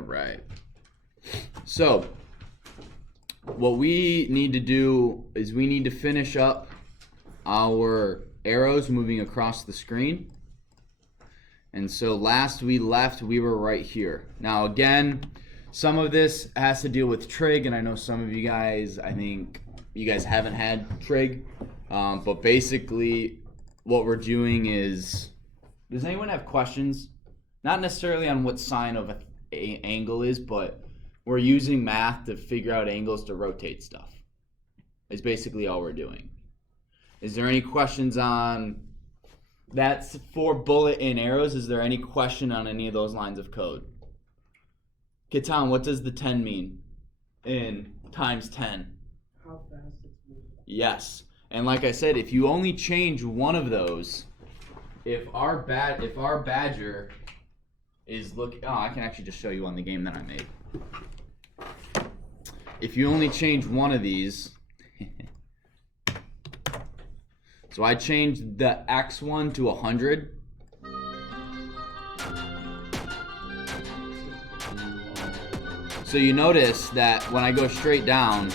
All right. So what we need to do is we need to finish up our arrows moving across the screen. And so last we left, we were right here. Now again, some of this has to deal with trig, and I know some of you guys, I think you guys haven't had trig, but basically what we're doing is, does anyone have questions? Not necessarily on what sign of an angle is, but we're using math to figure out angles to rotate stuff. Is basically all we're doing. Is there any questions on, that's for bullet and arrows, is there any question on any of those lines of code? Kitan, what does the 10 mean in times 10? How fast it's moving. Yes. And like I said, if you only change one of those, if our badger is I can actually just show you on the game that I made. If you only change one of these, so I changed the X one to 100. So you notice that when I go straight down,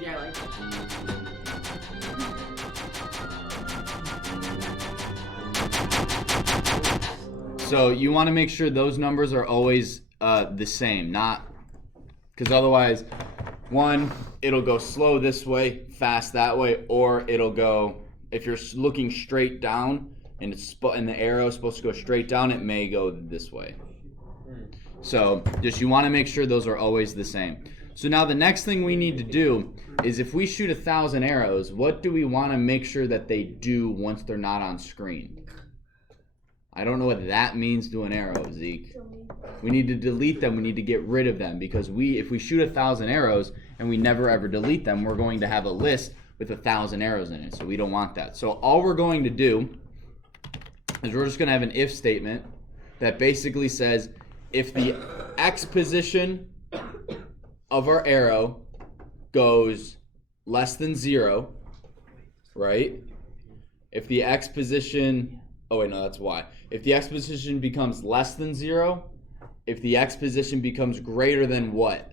Yeah, like so you want to make sure those numbers are always the same, not because otherwise, one, it'll go slow this way, fast that way, or it'll go, if you're looking straight down and the arrow is supposed to go straight down, it may go this way. So just you want to make sure those are always the same. So now the next thing we need to do is if we shoot 1,000 arrows, what do we want to make sure that they do once they're not on screen? I don't know what that means to an arrow, Zeke. We need to delete them. We need to get rid of them because if we shoot 1,000 arrows and we never ever delete them, we're going to have a list with 1,000 arrows in it. So we don't want that. So all we're going to do is we're just going to have an if statement that basically says if the X position of our arrow goes less than 0, right? If the X position, oh wait, no, that's Y. If the X position becomes less than 0, if the X position becomes greater than what?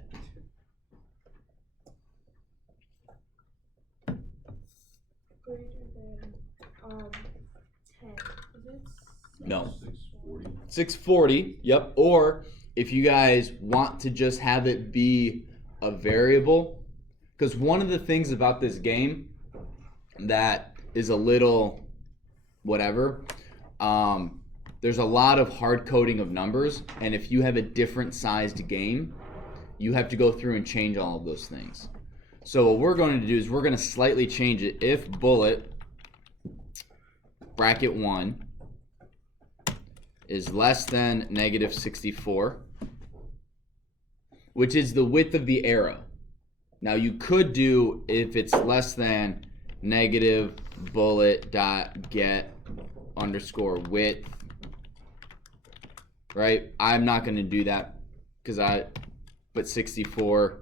Greater than 10. Is it? No. 640. 640, yep. Or if you guys want to just have it be a variable, because one of the things about this game that is a little whatever, there's a lot of hard coding of numbers, and if you have a different sized game, you have to go through and change all of those things. So what we're going to do is we're going to slightly change it. If bullet bracket 1 is less than negative 64, which is the width of the arrow. Now you could do if it's less than negative bullet dot get underscore width, right? I'm not going to do that because but 64,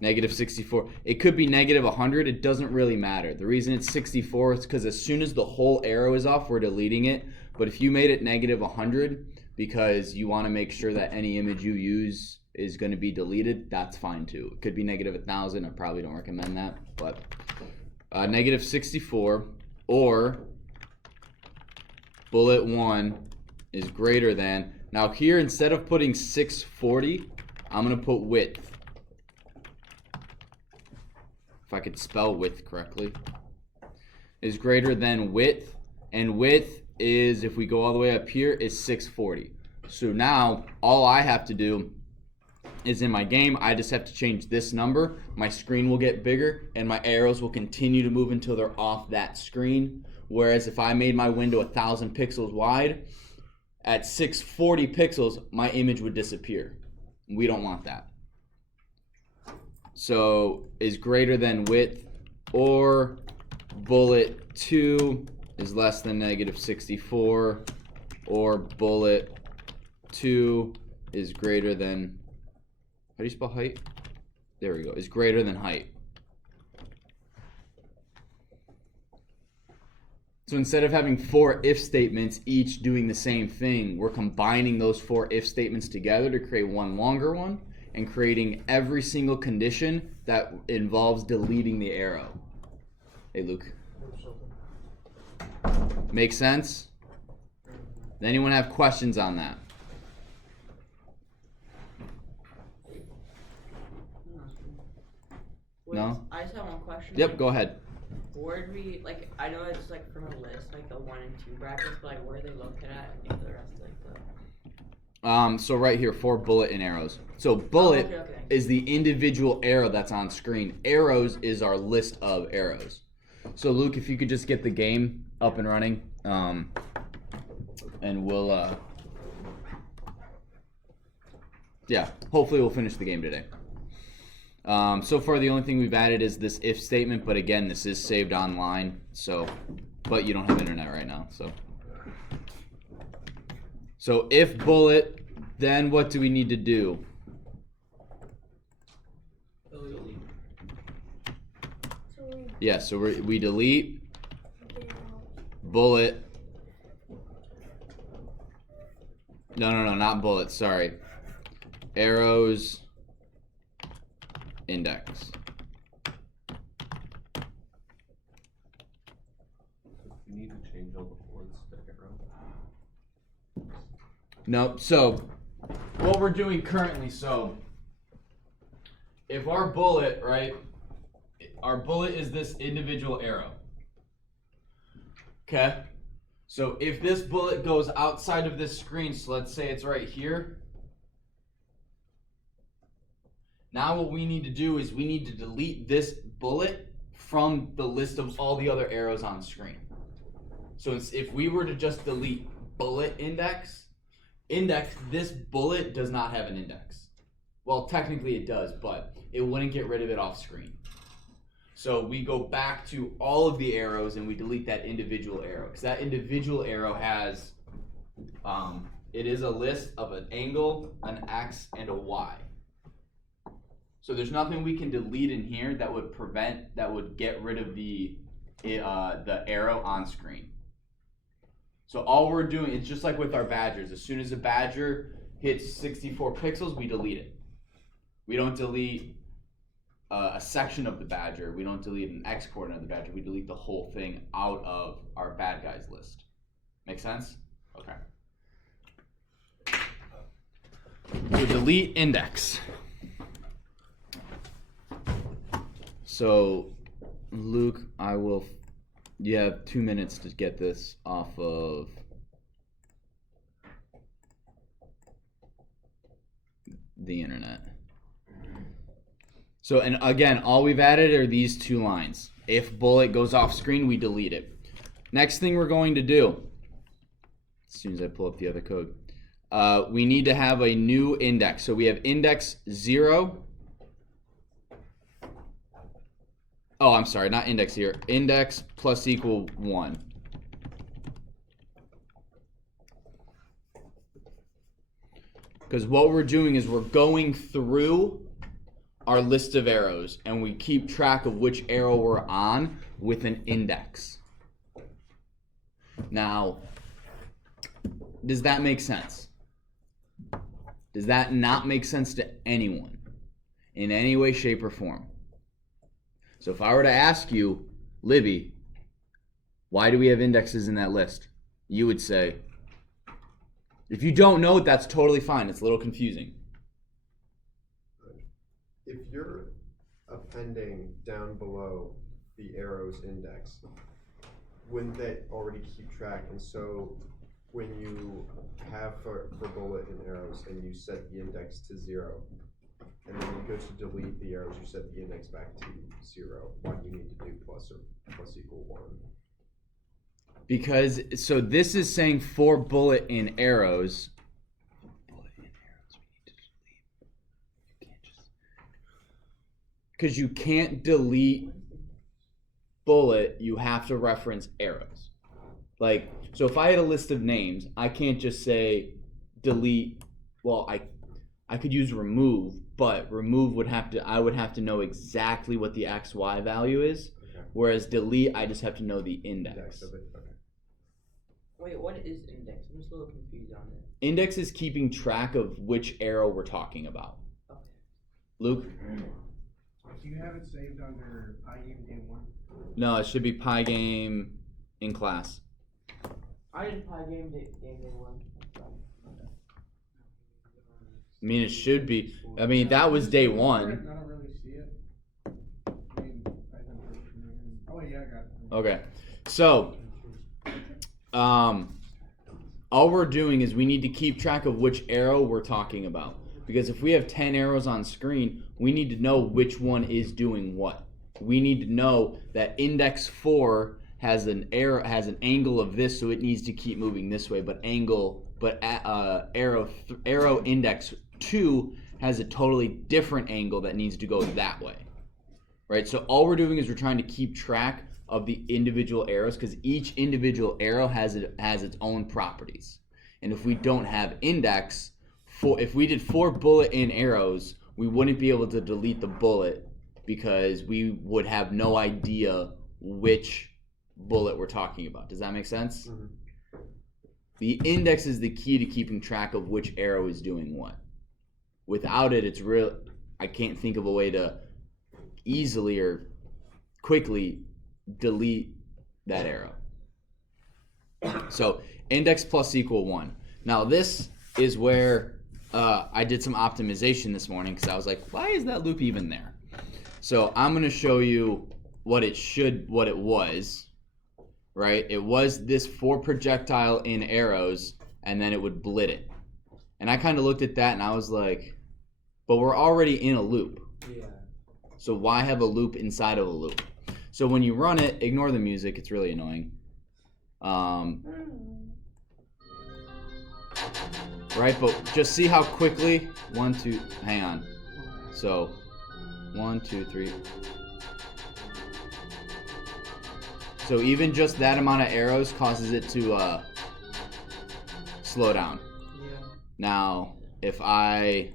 negative 64. It could be negative 100. It doesn't really matter. The reason it's 64 is because as soon as the whole arrow is off, we're deleting it. But if you made it negative 100 because you want to make sure that any image you use is going to be deleted, that's fine too. It could be negative 1,000. I probably don't recommend that, but negative 64 or bullet 1 is greater than. Now here, instead of putting 640, I'm going to put width. If I could spell width correctly. Is greater than width. And width is, if we go all the way up here, is 640. So now, all I have to do is in my game, I just have to change this number. My screen will get bigger, and my arrows will continue to move until they're off that screen. Whereas if I made my window 1,000 pixels wide, at 640 pixels, my image would disappear. We don't want that. So is greater than width, or bullet 2 is less than negative 64, or bullet 2 is greater than, how do you spell height? There we go, is greater than height. So instead of having 4 if statements, each doing the same thing, we're combining those 4 if statements together to create one longer one and creating every single condition that involves deleting the arrow. Hey, Luke. Make sense? Anyone have questions on that? No? I just have one question. Yep, go ahead. Where do we, like, I know it's like from a list, like the 1 and 2 brackets, but like where are they located at in the rest, like the... So right here, 4 bullet and arrows. So bullet okay. is the individual arrow that's on screen. Arrows is our list of arrows. So Luke, if you could just get the game up and running, and we'll, yeah, hopefully we'll finish the game today. So far the only thing we've added is this if statement, but again, this is saved online, so, but you don't have internet right now, so. So if bullet, then what do we need to do? Yeah, so we delete bullet. No, not bullet, sorry. Arrows index. You need to change all the bullets to arrow. No, so what we're doing currently, so if our bullet, right, our bullet is this individual arrow. Okay? So if this bullet goes outside of this screen, so let's say it's right here. Now what we need to do is we need to delete this bullet from the list of all the other arrows on screen. So if we were to just delete bullet index, this bullet does not have an index. Well, technically it does, but it wouldn't get rid of it off screen. So we go back to all of the arrows and we delete that individual arrow, because that individual arrow has, it is a list of an angle, an X, and a Y. So there's nothing we can delete in here that would get rid of the arrow on screen. So all we're doing, it's just like with our badgers. As soon as a badger hits 64 pixels, we delete it. We don't delete a section of the badger. We don't delete an X coordinate of the badger. We delete the whole thing out of our bad guys list. Make sense? Okay. So delete index. So Luke, you have 2 minutes to get this off of the internet. So, and again, all we've added are these 2 lines. If bullet goes off screen, we delete it. Next thing we're going to do, as soon as I pull up the other code, we need to have a new index. So we have index 0. Oh, I'm sorry, not index here. Index plus equal 1. Because what we're doing is we're going through our list of arrows and we keep track of which arrow we're on with an index. Now, does that make sense? Does that not make sense to anyone in any way, shape, or form? So if I were to ask you, Libby, why do we have indexes in that list? You would say, if you don't know, that's totally fine. It's a little confusing. If you're appending down below the arrows index, wouldn't that already keep track? And so when you have for bullet and arrows and you set the index to 0, and then you go to delete the arrows, you set the index back to 0. Why do you need to do plus or plus equal 1? Because, so this is saying for bullet and arrows. Because you can't delete bullet, you have to reference arrows. Like, so if I had a list of names, I can't just say delete. Well, I could use remove, but remove I would have to know exactly what the XY value is. Okay. Whereas delete, I just have to know the index. Index of it. Okay. Wait, what is index? I'm just a little confused on it. Index is keeping track of which arrow we're talking about. Okay. Luke? Do you have it saved under Pygame Day 1? No, it should be Pygame in class. I did Pygame Day 1. I mean, it should be. I mean, that was day 1. I don't really see it. I mean, oh, yeah, I got it. Okay. So, all we're doing is we need to keep track of which arrow we're talking about. Because if we have 10 arrows on screen, we need to know which one is doing what. We need to know that index 4 has an angle of this, so it needs to keep moving this way. But arrow index 2 has a totally different angle that needs to go that way. Right? So all we're doing is we're trying to keep track of the individual arrows because each individual arrow has its own properties. And if we don't have index, if we did 4 bullet in arrows, we wouldn't be able to delete the bullet because we would have no idea which bullet we're talking about. Does that make sense? Mm-hmm. The index is the key to keeping track of which arrow is doing what. Without it, it's real. I can't think of a way to easily or quickly delete that arrow. So index plus equal 1. Now this is where I did some optimization this morning because I was like, why is that loop even there? So I'm going to show you what it was, right? It was this 4 projectile in arrows and then it would blit it. And I kind of looked at that and I was like, but we're already in a loop. Yeah. So why have a loop inside of a loop? So when you run it, ignore the music. It's really annoying. Right, but just see how quickly. 1, 2. Hang on. So 1, 2, 3. So even just that amount of arrows causes it to slow down. Yeah. Now, if I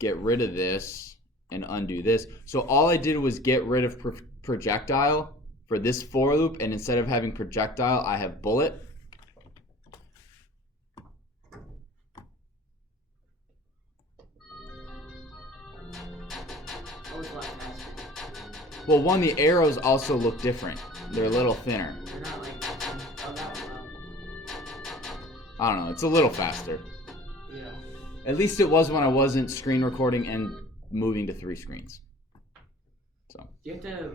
get rid of this and undo this, so all I did was get rid of projectile for this for loop, and instead of having projectile, I have bullet. Oh, it's a lot faster. Well, one, the arrows also look different. They're a little thinner. They're not like, oh, that one. I don't know. It's a little faster. Yeah. At least it was when I wasn't screen recording and moving to 3 screens. So Do you have to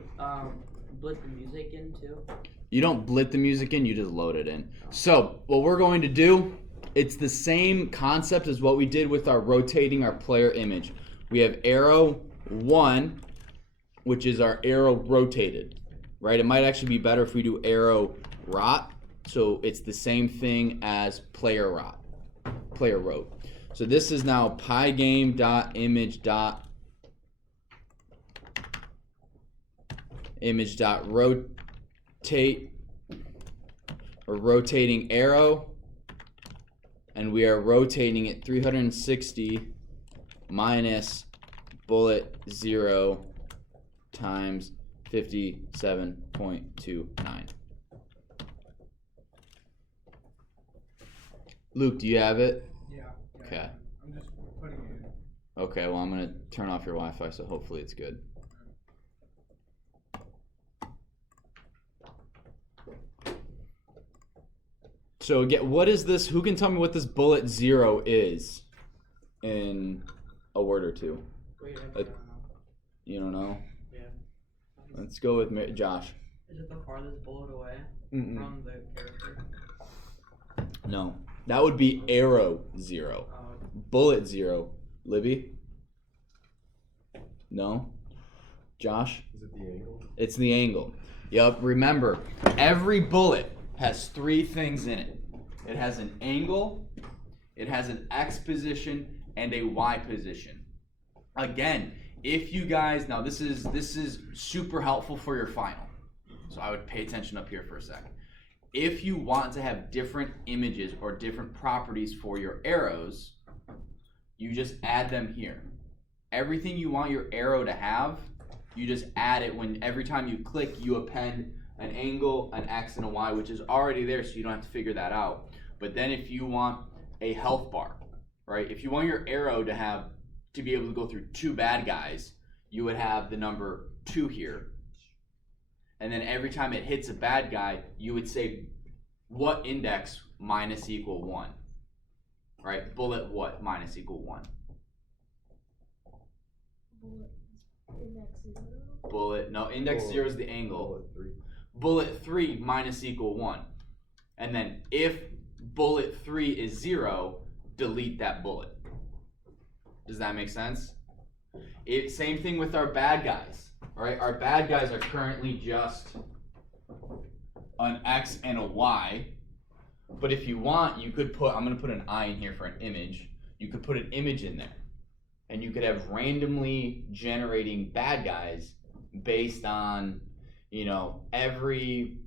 blit the music in too? you don't blit the music in, you just load it in. So what we're going to do, it's the same concept as what we did with our rotating our player image. We have arrow 1, which is our arrow rotated, right? It might actually be better if we do arrow rot. So it's the same thing as player rot, player rot. So this is now pygame.image.rotate or rotating arrow, and we are rotating it 360 minus bullet 0 times 57.29. Luke, do you have it? Yeah. Okay. I'm just putting it in. Okay, well, I'm going to turn off your Wi-Fi, so hopefully it's good. So again, what is this? Who can tell me what this bullet 0 is in a word or two? Wait, I Like- don't know. You don't know? Yeah. Let's go with Josh. Is it the farthest bullet away Mm-mm. from the character? No. That would be arrow 0. Bullet 0. Libby? No? Josh? Is it the angle? It's the angle. Yep, remember, every bullet has 3 things in it. It has an angle, it has an X position, and a Y position. Again, if you guys, now this is super helpful for your final. So I would pay attention up here for a second. If you want to have different images or different properties for your arrows, you just add them here. Everything you want your arrow to have, you just add it when every time you click, you append an angle, an X, and a Y, which is already there, so you don't have to figure that out. But then if you want a health bar, right? If you want your arrow to be able to go through 2 bad guys, you would have the number 2 here. And then every time it hits a bad guy, you would say what index minus equal 1. Right? Bullet what minus equal 1? Index 0. Bullet, no, index 0 is the angle. Bullet 3. Bullet 3 minus equal 1. And then if bullet 3 is 0, delete that bullet. Does that make sense? Same thing with our bad guys. All right, our bad guys are currently just an X and a Y. But if you want, you could put, I'm going to put an I in here for an image. You could put an image in there. And you could have randomly generating bad guys based on, you know, every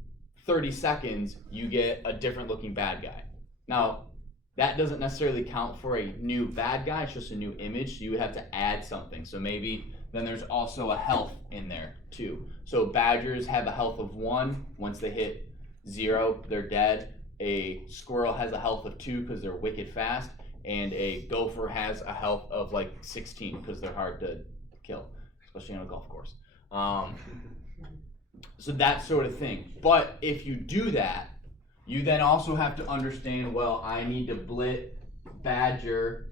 30 seconds you get a different looking bad guy. Now, that doesn't necessarily count for a new bad guy, it's just a new image, so you would have to add something. So maybe then there's also a health in there too. So badgers have a health of 1. Once they hit 0, they're dead. A squirrel has a health of 2 because they're wicked fast. And a gopher has a health of like 16 because they're hard to kill, especially on a golf course. So that sort of thing. But if you do that, you then also have to understand, well, I need to blit badger,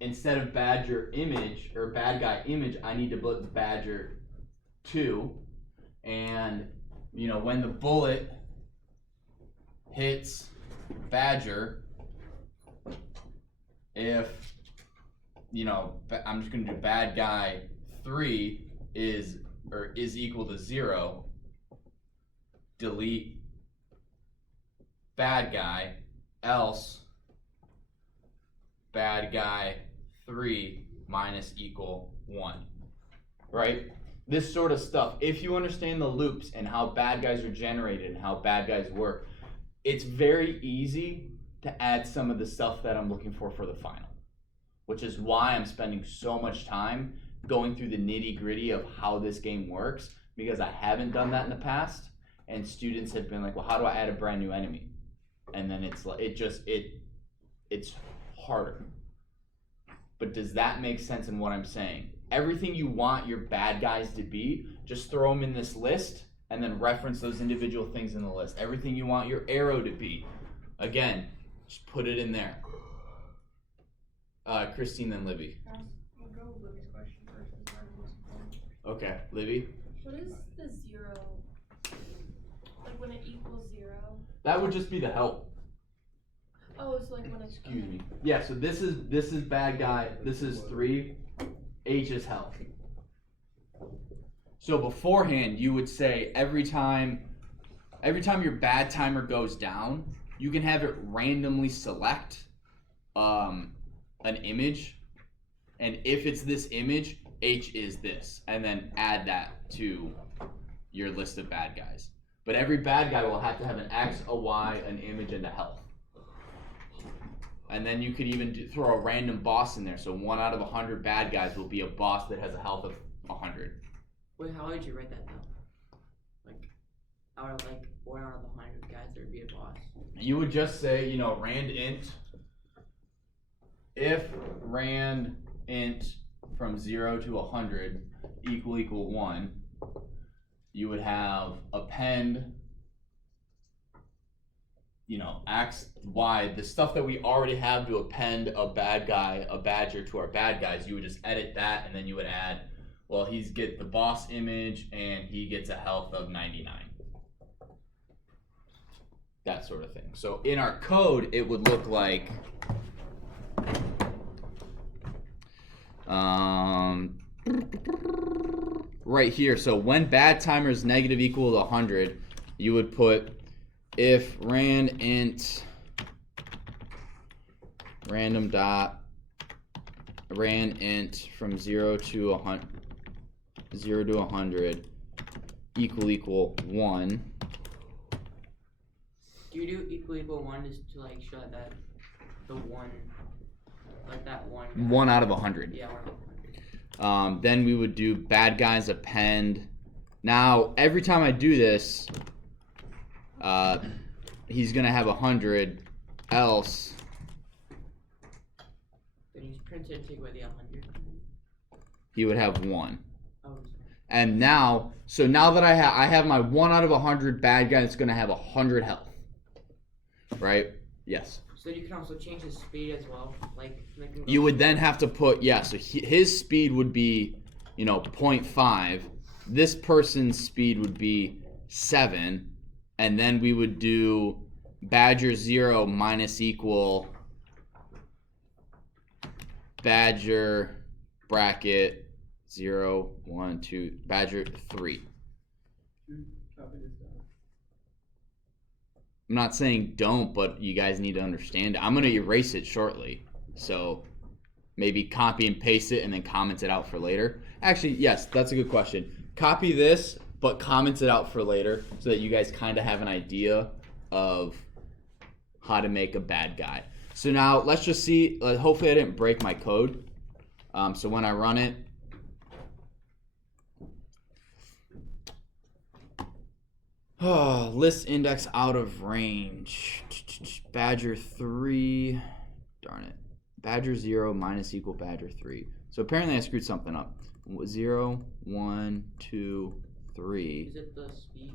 instead of badger image or bad guy image, I need to blit badger 2. And, you know, when the bullet hits badger, if, you know, I'm just going to do bad guy 3 is equal to 0, delete bad guy, else bad guy 3 minus equal 1, right? This sort of stuff. If you understand the loops and how bad guys are generated and how bad guys work, it's very easy to add some of the stuff that I'm looking for the final, which is why I'm spending so much time going through the nitty-gritty of how this game works, because I haven't done that in the past, and students have been like, well, how do I add a brand new enemy? And then it's like, it's harder. But does that make sense in what I'm saying? Everything you want your bad guys to be, just throw them in this list and then reference those individual things in the list. Everything you want your arrow to be, again, just put it in there. Christine, then Libby. We'll go with Libby's question first. It's probably the most important. Okay, Libby. What is the 0? Like when it equals 0? That would just be the help. Oh, it's like when it's. Excuse me. Yeah, so this is bad guy. This is 3. H is health. So beforehand, you would say every time your bad timer goes down, you can have it randomly select an image, and if it's this image, H is this, and then add that to your list of bad guys. But every bad guy will have to have an X, a Y, an image, and a health. And then you could even throw a random boss in there. So 1 out of 100 bad guys will be a boss that has a health of 100. Wait, how would you write that down? Like, out of like 1 out of 100 guys, there'd be a boss. You would just say, you know, rand int. If rand int from 0 to 100 equal 1, you would have append, you know, X, Y, the stuff that we already have to append a bad guy, a badger to our bad guys. You would just edit that, and then you would add, well, he's get the boss image and he gets a health of 99. That sort of thing. So in our code, it would look like right here. So when bad timer is negative equal to 100, you would put if rand int random dot rand int from 0 to 100 equal 1. Do you do equal 1 just to like show that the 1, like that 1 guy? 1 out of 100. Yeah, 1 out of 100. Then we would do bad guys append Now, every time I do this, he's gonna have 100. Else, Then he's printed and take away the 100. he would have 1. Oh, And now, so now that I have my 1 out of 100 bad guy that's gonna have 100 health. Right? Yes. so you can also change his speed as well. Like make him go You would then have to put, yeah, so his speed would be, 0.5. This person's speed would be 7. And then we would do Badger 0 minus equal Badger bracket 0, 1, 2, Badger 3. Copy this down. I'm not saying don't, but you guys need to understand. I'm going to erase it shortly. So maybe copy and paste it and then comment it out for later. Actually, yes, that's a good question. Copy this, but comment it out for later so that you guys kind of have an idea of how to make a bad guy. So now let's just see. Hopefully I didn't break my code. So when I run it, list index out of range. Badger 3. Darn it. Badger 0 minus equal Badger 3. So apparently I screwed something up. 0, 1, 2, 3. Is it the speed?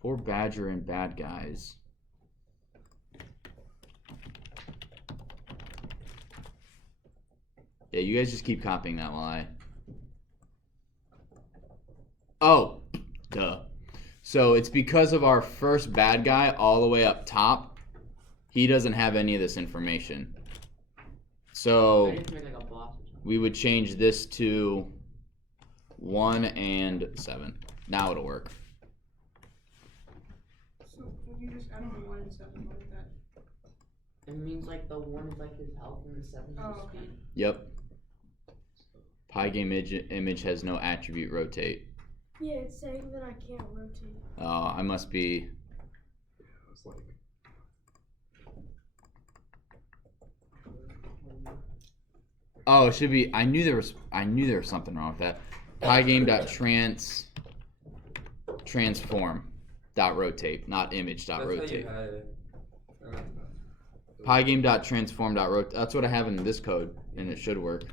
For Badger and bad guys. Yeah, you guys just keep copying that while I... Oh, duh. So it's because of our first bad guy all the way up top. He doesn't have any of this information. So I need to make like a boss or something. we would change this to 1 and 7. Now it'll work. So when you just add on 1 and 7 like that. It means like the 1 is like his health and the 7 is Oh, his okay. speed. Yep. Pygame image has no attribute rotate. Yeah, it's saying that I can't rotate. Oh, I must be... It's like, Oh, it should be... I knew there was something wrong with that. Pygame.transform.rotate, not image.rotate. Pygame.transform.rotate. That's what I have in this code, and it should work.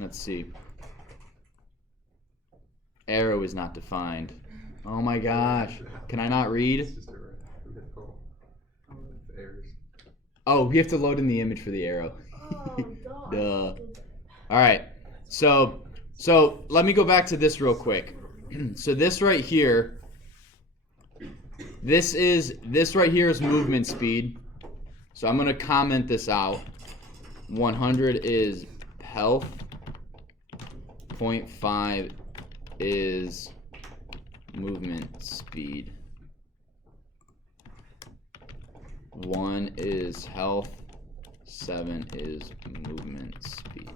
Let's see. Arrow is not defined. Oh my gosh. Can I not read? it's just a no. It's errors. Oh, we have to load in the image for the arrow. Oh, God. Duh. Alright. So let me go back to this real quick. So this right here. This right here is movement speed. So I'm gonna comment this out. 100 is health. 0.5 is movement speed. 1 is health. 7 is movement speed.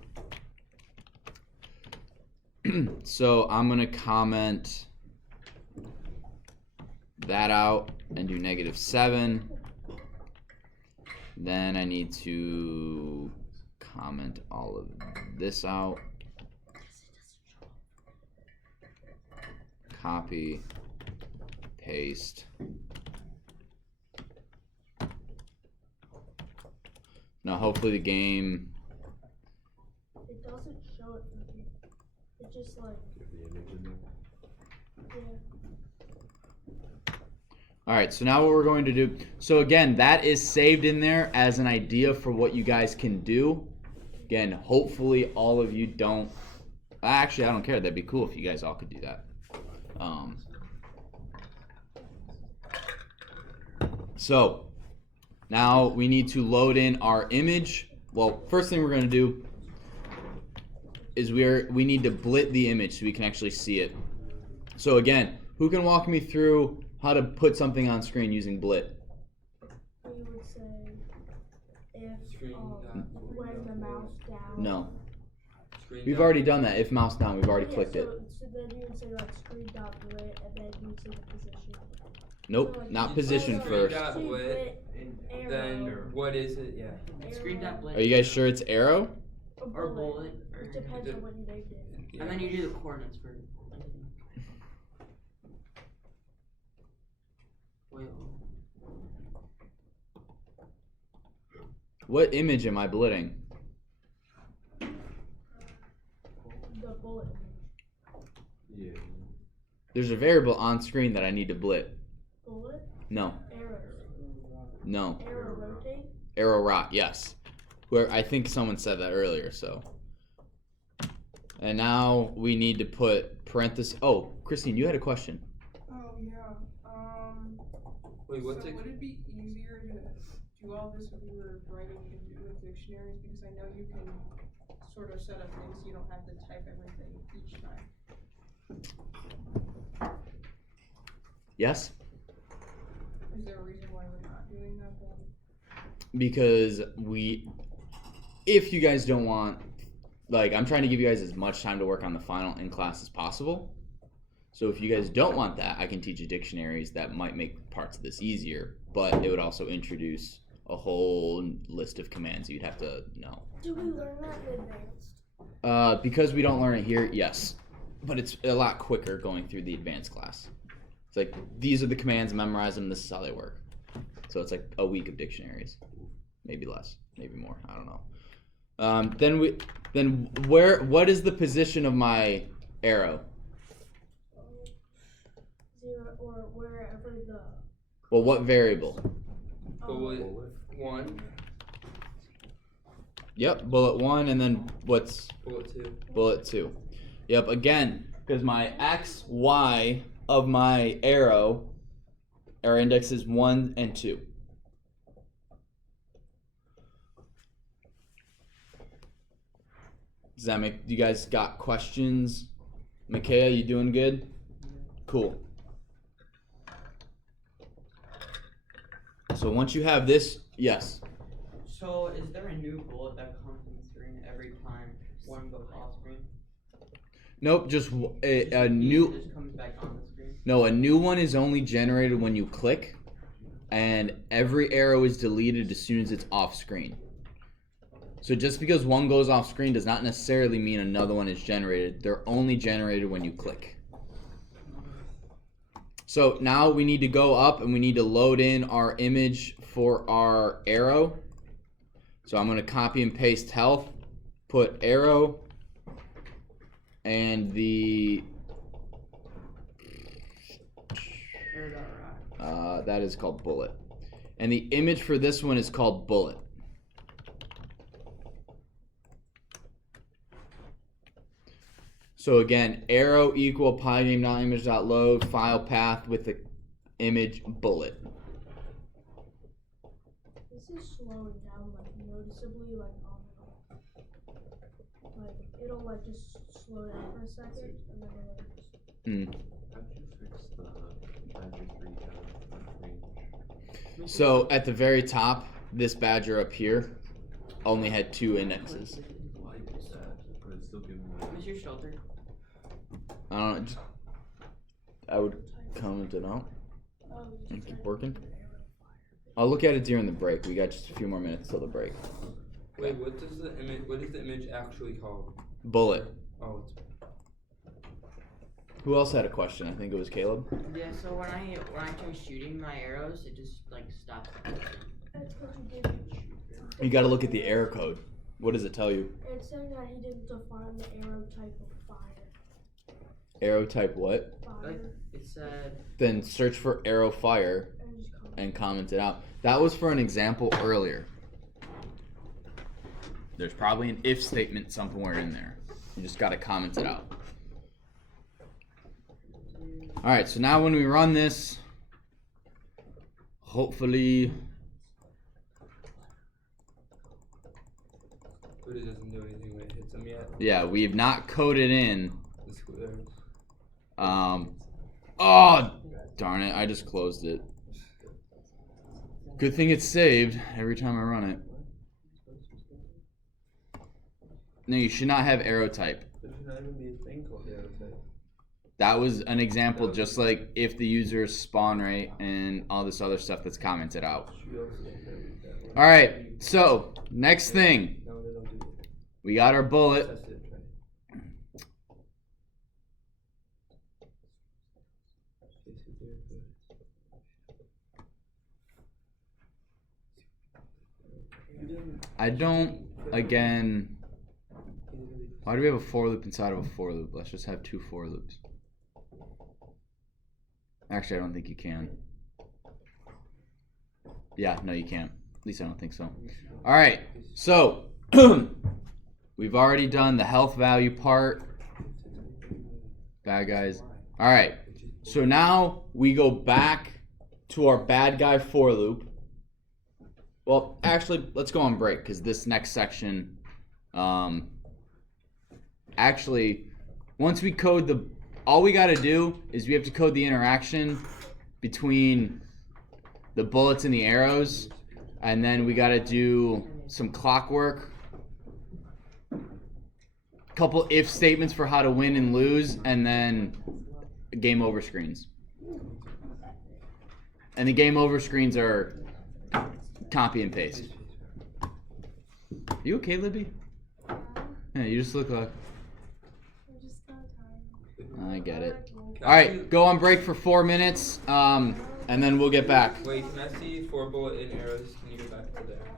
So I'm gonna comment that out and do -7. Then I need to comment all of this out. Copy, paste. Now hopefully the game... It doesn't show it for me. It just like, Get the image in there. yeah. Alright, so now what we're going to do... So again, that is saved in there as an idea for what you guys can do. Again, hopefully all of you don't... Actually, I don't care. That'd be cool if you guys all could do that. So now we need to load in our image. Well, first thing we're going to do is we need to blit the image so we can actually see it. So again, who can walk me through how to put something on screen using blit? We would say if Screen when the mouse down. No. Screen We've down. already done that. If mouse down, we've already Yeah, clicked so, it. So then you would say like screen.blit and then you would say the position. Nope, So, like, not you position say first. screen dot blit, Arrow, Then what is it? Yeah. arrow, Screen dot blit. Are you guys sure it's arrow? Or bullet. It depends on what you named it. And then you do the coordinates for everything. Wait. What image am I blitting? The bullet. Yeah. There's a variable on screen that I need to blit. Bullet? No. Arrows. No. Arrow rotate? Arrow rot, yes. Where I think someone said that earlier, so. And now we need to put parentheses. Oh, Christine, you had a question. Oh, yeah, Wait, what's so it? would it be easier to do all this if we were writing with dictionaries? Because I know you can sort of set up things so you don't have to type everything each time. Yes? Is there a reason why we're not doing that then? Because if you guys don't want, like, I'm trying to give you guys as much time to work on the final in class as possible. So if you guys don't want that, I can teach you dictionaries that might make parts of this easier, but it would also introduce a whole list of commands you'd have to know. Do we learn that in advanced? Because we don't learn it here, yes. But it's a lot quicker going through the advanced class. It's like, these are the commands, memorize them, this is how they work. So it's like a week of dictionaries. Maybe less, maybe more, I don't know. What is the position of my arrow? 0 or wherever the. Well, what variable? Bullet 1. Yep, bullet 1, and then what's Bullet 2. bullet 2? Yep, again, because my x, y of my arrow, our index is 1 and 2. Does that make, you guys got questions? Micaiah, you doing good? Cool. So once you have this, yes. So is there a new bullet that comes on the screen every time one goes off screen? Nope, just a It new, just comes back on the screen. no, a new one is only generated when you click, and every arrow is deleted as soon as it's off screen. So just because one goes off screen does not necessarily mean another one is generated. They're only generated when you click. So now we need to go up and we need to load in our image for our arrow. So I'm going to copy and paste health, put arrow, and the that is called bullet. And the image for this one is called bullet. So again, arrow equal pygame.image.load file path with the image bullet. This is slowing down like noticeably, like on like it'll like just slow down for a second and then it'll just. How'd you fix the Badger 3 range? So at the very top, this badger up here only had 2 indexes. Why is that? But it's still giving me. What's your shelter? I don't know. I would comment it out and keep working. I'll look at it during the break. We got just a few more minutes till the break. Wait, what is the image actually called? Bullet. Oh, it's Who else had a question? I think it was Caleb. Yeah, so when I try shooting my arrows, it just like stops. That's what you did. You got to look at the error code. What does it tell you? It's saying that he didn't define the arrow type of fire. Arrow type what? Fire. Like it said. Then search for arrow fire And just comment. and comment it out. That was for an example earlier. There's probably an if statement somewhere in there. You just got to comment it out. Alright, so now when we run this, hopefully, but it doesn't do anything when it hits them yet. yeah, we have not coded in. The squares. Oh, darn it, I just closed it. Good thing it's saved every time I run it. No, you should not have arrow type. There should not even be a thing called arrow type. That was an example, just like if the user's spawn rate and all this other stuff that's commented out. Should also make that one. Alright, so, next thing. No, they don't do it. We got our bullet. Test it, try I don't, again, why do we have a for loop inside of a for loop? Let's just have 2 for loops. Actually, I don't think you can. Yeah, no, you can't. At least I don't think so. All right, so we've already done the health value part. Bad guys. All right, so now we go back to our bad guy for loop. Well, actually, let's go on break because this next section, actually, once we code all we got to do is we have to code the interaction between the bullets and the arrows, and then we got to do some clockwork, a couple if statements for how to win and lose, and then game over screens. And the game over screens are copy and paste. You okay, Libby? Yeah, you just look like. I'm just kinda tired. I get it. All right, go on break for 4 minutes, and then we'll get back. Wait, can I see 4 bullet and arrows? Can you go back to there?